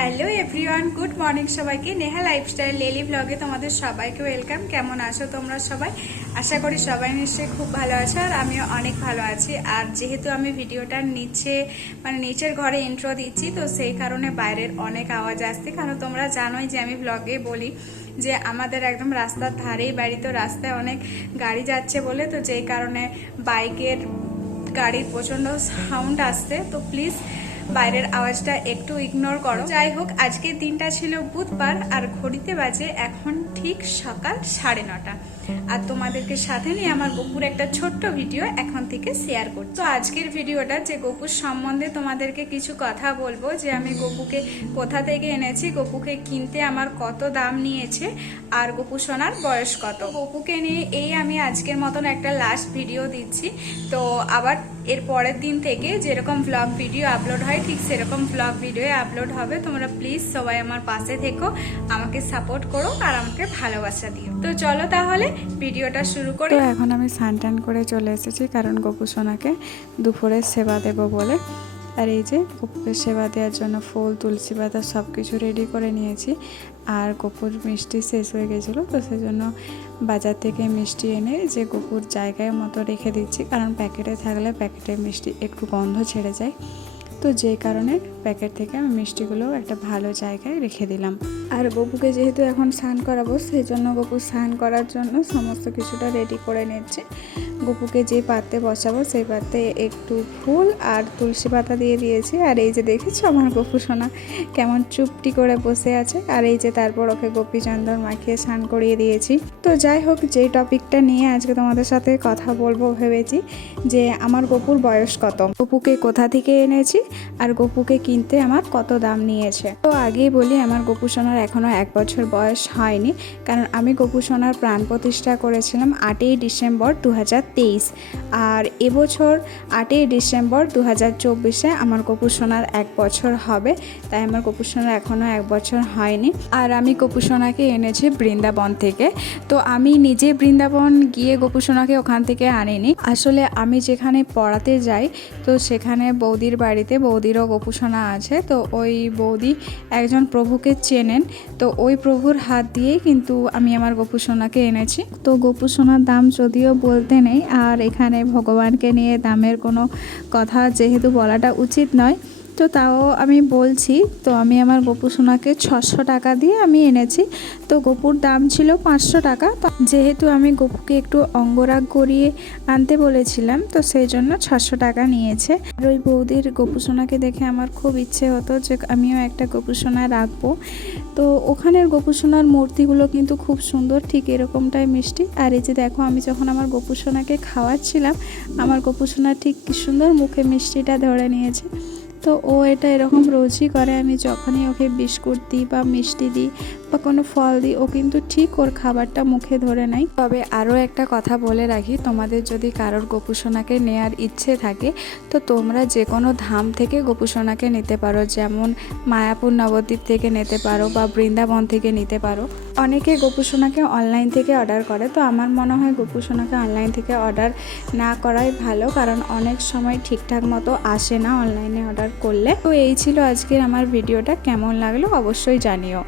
Hello everyone, good morning সবাইকে। Neha lifestyle daily ব্লগে তোমাদের সবাইকে ওয়েলকাম। কেমন আছো তোমরা সবাই? আশা করি সবাই নিশ্চয়ই খুব ভালো আছো, আর আমিও অনেক ভালো আছি। আর যেহেতু আমি ভিডিওটার নিচের ঘরে ইন্ট্রো দিচ্ছি, তো সেই কারণে বাইরের অনেক আওয়াজ আসছে। কারণ তোমরা জানোই যে আমি ব্লগে বলি যে আমাদের একদম রাস্তার ধারেই বাড়ি, তো রাস্তায় অনেক গাড়ি যাচ্ছে বলে, তো যেই কারণে গাড়ির প্রচণ্ড সাউন্ড আসছে। তো প্লিজ বাইরের আওয়াজটা একটু ইগনোর করো। যাই হোক, আজকের দিনটা ছিল বুধবার, আর ঘড়িতে বাজে এখন ঠিক সকাল 9:30। আর তোমাদেরকে সাথে নিয়ে আমার গপুর একটা ছোট্ট ভিডিও এখন থেকে শেয়ার করছি। তো আজকের ভিডিওটা যে গপুর সম্বন্ধে তোমাদেরকে কিছু কথা বলবো, যে আমি গপুকে কোথা থেকে এনেছি, গপুকে কিনতে আমার কত দাম নিয়েছে, আর গপু সোনার বয়স কত। গপুকে নিয়ে আমি আজকের মতন একটা লাস্ট ভিডিও দিচ্ছি। তো আবার এর পরের দিন থেকে যেরকম ব্লগ ভিডিও আপলোড হয়, ঠিক সেরকম ব্লগ ভিডিও আপলোড হবে। তোমরা প্লিজ সবাই আমার পাশে থেকো, আমাকে সাপোর্ট করো আর আমাকে ভালোবাসা দিও। তো চলো তাহলে ভিডিওটা শুরু করি। তো এখন আমি স্নান করে চলে এসেছি, কারণ গপু সোনাকে দুপুরে সেবা দেব বলে। আর এই যে গপুকে সেবা দেওয়ার জন্য ফুল, তুলসী পাতা সব কিছু রেডি করে নিয়েছি। আর গপুর মিষ্টি শেষ হয়ে গেছিলো, তো সেজন্য বাজার থেকে মিষ্টি এনে যে গপুর জায়গায় মতো রেখে দিচ্ছি, কারণ প্যাকেটে থাকলে প্যাকেটের মিষ্টি একটু গন্ধ ছেড়ে যায়। তো যেই কারণে প্যাকেট থেকে আমি মিষ্টিগুলো একটা ভালো জায়গায় রেখে দিলাম। আর গপুকে যেহেতু এখন স্নান করাবো, সেই জন্য গপু স্নান করার জন্য সমস্ত কিছুটা রেডি করে নিচ্ছে। গপুকে যে পাত্রে বসাবো সেই পাত্রে একটু ফুল আর তুলসী পাতা দিয়ে দিয়েছি। আর এই যে দেখেছো আমার গপু সোনা কেমন চুপটি করে বসে আছে। আর এই যে তারপর ওকে গোপী চন্দন মাখিয়ে স্নান করিয়ে দিয়েছি। তো যাই হোক, যে টপিকটা নিয়ে আজকে তোমাদের সাথে কথা বলবো ভেবেছি, যে আমার গপুর বয়স কত, গপুকে কোথা থেকে এনেছি, আর গপুকে কিনতে আমার কত দাম নিয়েছে। তো আগেই বলি, আমার গপু সোনার এখনও 1 বছর বয়স হয়নি, কারণ আমি গপু সোনার প্রাণ প্রতিষ্ঠা করেছিলাম 8ই ডিসেম্বর 2023। আর এবছর 8ই ডিসেম্বর 2024-এ আমার গপু সোনার 1 বছর হবে। তাই আমার গপু সোনার এখনও 1 বছর হয়নি। আর আমি গপু সোনাকে এনেছি বৃন্দাবন থেকে। তো আমি নিজে বৃন্দাবন গিয়ে গপু সোনাকে ওখান থেকে আনিনি। আসলে আমি যেখানে পড়াতে যাই, তো সেখানে বৌদির বাড়িতে বৌদিরও গপু সোনা আছে। তো ওই বৌদি একজন প্রভুকে চেনেন, তো ওই প্রভুর হাত দিয়েই কিন্তু আমি আমার গপু সোনাকে এনেছি। তো গপু সোনার দাম যদিও বলতে নেই, আর এখানে ভগবানকে নিয়ে দামের কোনো কথা যেহেতু বলাটা উচিত নয়, তো তাও আমি বলছি। তো আমি আমার গপু সোনাকে 600 টাকা দিয়ে আমি এনেছি। তো গপুর দাম ছিল 500 টাকা। তো যেহেতু আমি গপুকে একটু অঙ্গরাগ করিয়ে আনতে বলেছিলাম, তো সেই জন্য 600 টাকা নিয়েছে। আর ওই বৌদির গপু সোনাকে দেখে আমার খুব ইচ্ছে হতো যে আমিও একটা গপু সোনা রাখবো। তো ওখানের গপু সোনার মূর্তিগুলো কিন্তু খুব সুন্দর, ঠিক এরকমটাই মিষ্টি। আর এই যে দেখো, আমি যখন আমার গপু সোনাকে খাওয়াচ্ছিলাম, আমার গপু সোনা ঠিক কি সুন্দর মুখে মিষ্টিটা ধরে নিয়েছে। তো ও এটা এরকম রোজই করে। আমি যখনই ওকে বিস্কুট দিই বা মিষ্টি দিই বা কোনো ফল দিই, ও কিন্তু ঠিক ওর খাবারটা মুখে ধরে নেয়। তবে আরও একটা কথা বলে রাখি, তোমাদের যদি কারোর গপু সোনাকে নেওয়ার ইচ্ছে থাকে, তো তোমরা যে কোনো ধাম থেকে গপু সোনাকে নিতে পারো। যেমন মায়াপুর নবদ্বীপ থেকে নিতে পারো বা বৃন্দাবন থেকে নিতে পারো। অনেকে গপু সোনাকে অনলাইন থেকে অর্ডার করে, তো আমার মনে হয় গপু সোনাকে অনলাইন থেকে অর্ডার না করাই ভালো, কারণ অনেক সময় ঠিকঠাক মতো আসে না অনলাইনে অর্ডার করলে। তো এই ছিল আজকের আমার ভিডিওটা। কেমন লাগলো অবশ্যই জানিও।